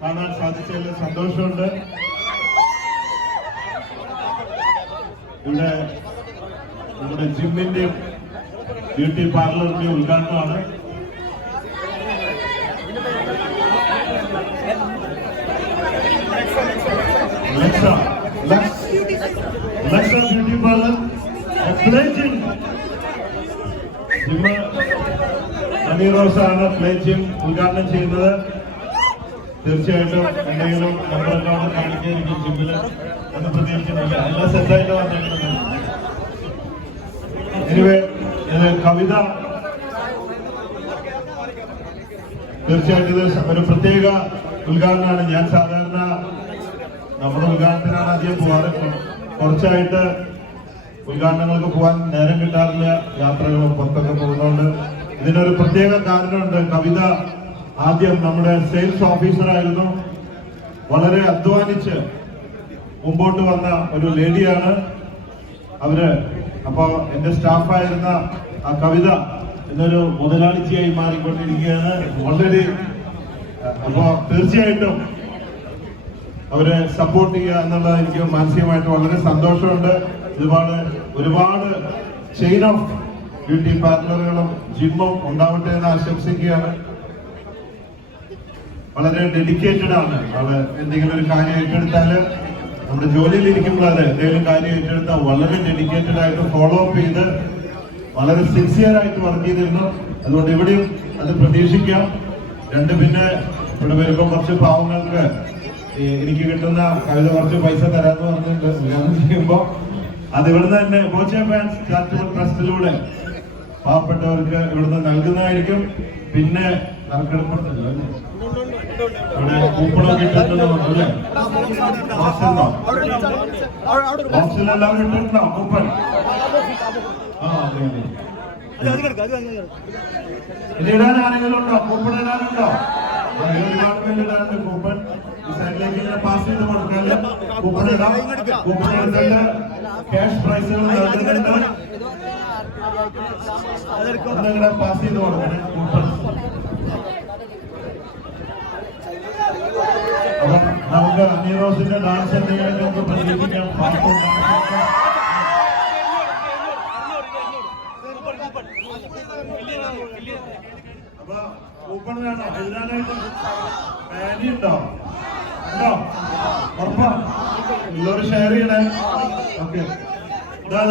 കാണാൻ സാധിച്ചതിൽ സന്തോഷമുണ്ട്. ഇവിടെ നമ്മുടെ ജിമ്മിന്റെയും ബ്യൂട്ടി പാർലറിന്റെയും ഉദ്ഘാടനമാണ്. ബ്യൂട്ടി പ്ലേ ജിം ഉദ്ഘാടനം ചെയ്യുന്നത്. തീർച്ചയായിട്ടും എന്തെങ്കിലും നമ്പർ അക്കൗണ്ട് ജിമ്മിൽ എന്ന് പ്രതീക്ഷിക്കുന്നില്ല എല്ലാം സെറ്റായിട്ട് എനിവേ കവിത. തീർച്ചയായിട്ടും ഇത് ഒരു പ്രത്യേക ഉദ്ഘാടനമാണ്. ഞാൻ സാധാരണ നമ്മുടെ ഉദ്ഘാടനത്തിനാണ് അധികം പോകാറ് കുറച്ചായിട്ട് ഉദ്ഘാടനങ്ങൾക്ക് പോകാൻ നേരം കിട്ടാറില്ല. യാത്രകളും പുറത്തൊക്കെ പോകുന്നതുകൊണ്ട് ഇതിനൊരു പ്രത്യേക കാരണമുണ്ട് കവിത ആദ്യം നമ്മുടെ സെയിൽസ് ഓഫീസറായിരുന്നു വളരെ അധ്വാനിച്ച് മുമ്പോട്ട് വന്ന ഒരു ലേഡിയാണ് അവർ. അപ്പോ എന്റെ സ്റ്റാഫായിരുന്ന ആ കവിത ഇന്നൊരു മുതലാളിച്ചിയായി മാറിക്കൊണ്ടിരിക്കുകയാണ്. ഓൾറെഡി അപ്പോ തീർച്ചയായിട്ടും അവരെ സപ്പോർട്ട് ചെയ്യുക എന്നുള്ളത് എനിക്ക് മാനസികമായിട്ട് വളരെ സന്തോഷമുണ്ട്. ഒരുപാട് ഒരുപാട് ചെയിൻ ഓഫ് ബ്യൂട്ടി പാർലറുകളും ജിമ്മും ഉണ്ടാവട്ടെ എന്ന് ആശംസിക്കുകയാണ്. വളരെ ഡെഡിക്കേറ്റഡ് ആണ്. അവൾ എന്തെങ്കിലും ഒരു കാര്യം ഏറ്റെടുത്താൽ നമ്മുടെ ജോലിയിൽ ഇരിക്കുമ്പോൾ അത് എന്തെങ്കിലും കാര്യം ഏറ്റെടുത്താൽ വളരെ ഡെഡിക്കേറ്റഡ് ആയിട്ട് ഫോളോ അപ്പ് ചെയ്ത് വളരെ സിൻസിയർ ആയിട്ട് വർക്ക് ചെയ്തിരുന്നു. അതുകൊണ്ട് ഇവിടെയും അത് പ്രതീക്ഷിക്കാം. രണ്ട് പിന്നെ ഇവിടെ വരുമ്പോൾ കുറച്ച് പാവങ്ങൾക്ക് എനിക്ക് കിട്ടുന്ന കവിത കുറച്ച് പൈസ തരാന്ന് ഉദ്ഘാടനം ചെയ്യുമ്പോൾ അത് ഇവിടുന്ന് തന്നെ ബോച്ച ഫാൻസ് ചാരിറ്റബിൾ ട്രസ്റ്റിലൂടെ പാവപ്പെട്ടവർക്ക് ഇവിടുന്ന് നൽകുന്നതായിരിക്കും. പിന്നെ നറുക്കെടുപ്പുണ്ടല്ലോ? ഇവിടെ കൂപ്പണൊക്കെ ഇട്ടിട്ടുണ്ടോ? അല്ലേ? ബോക്സുണ്ടോ ബോക്സിൽ എല്ലാവരും ഇട്ടിട്ടുണ്ടോ? കൂപ്പൺ? ആ അതെ അതെ ഇത് ഇടാൻ ആരെങ്കിലും ഉണ്ടോ കൂപ്പൺ ഇടാനുണ്ടോ? ഈ ഡിപ്പാർട്ട്മെന്റ് ഇടാനുണ്ട് കൂപ്പൺ? സൈഡിലേക്ക് ഇങ്ങനെ പാസ് ചെയ്ത് കൊടുക്കാൽ കൂപ്പൺ ഇടാം. കൂപ്പൺ എടുത്തിട്ട് ക്യാഷ് പ്രൈസുകൾ നൽകുന്നുണ്ട് ഒന്നിങ്ങനെ പാസ് ചെയ്ത് കൊടുക്കണേ. കൂപ്പൺ അപ്പം നമുക്ക് അമീറോസിന്റെ ഡാൻസ് എന്തെങ്കിലും നമുക്ക് ഉണ്ടോ? ഉറപ്പാ? എല്ലാവരും ഷെയർ ചെയ്യണേ. ഓക്കെ ഇതാ.